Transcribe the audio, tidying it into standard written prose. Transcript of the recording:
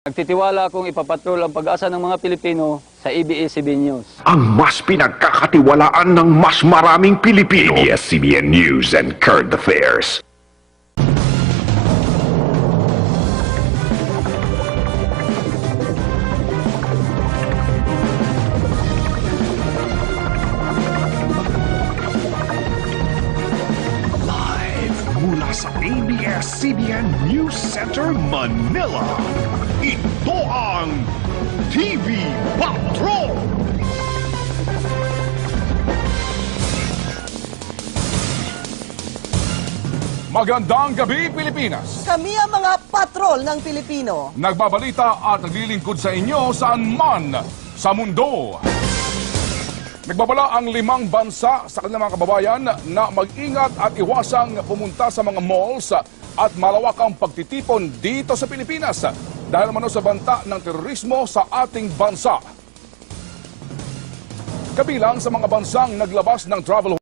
Nagtitiwala akong ipapatrol ang pag-asa ng mga Pilipino sa ABS-CBN News. Ang mas pinagkakatiwalaan ng mas maraming Pilipino. ABS-CBN News and Current Affairs. Live mula sa ABS-CBN News Center, Manila. Ito ang TV Patrol! Magandang gabi, Pilipinas! Kami ang mga patrol ng Pilipino. Nagbabalita at naglilingkod sa inyo saan man sa mundo. Nagbabala ang 5 bansa sa kanilang mga kababayan na mag-ingat at iwasang pumunta sa mga malls at malawakang pagtitipon dito sa Pilipinas dahil mano sa banta ng terorismo sa ating bansa. Kabilang sa mga bansang naglabas ng travel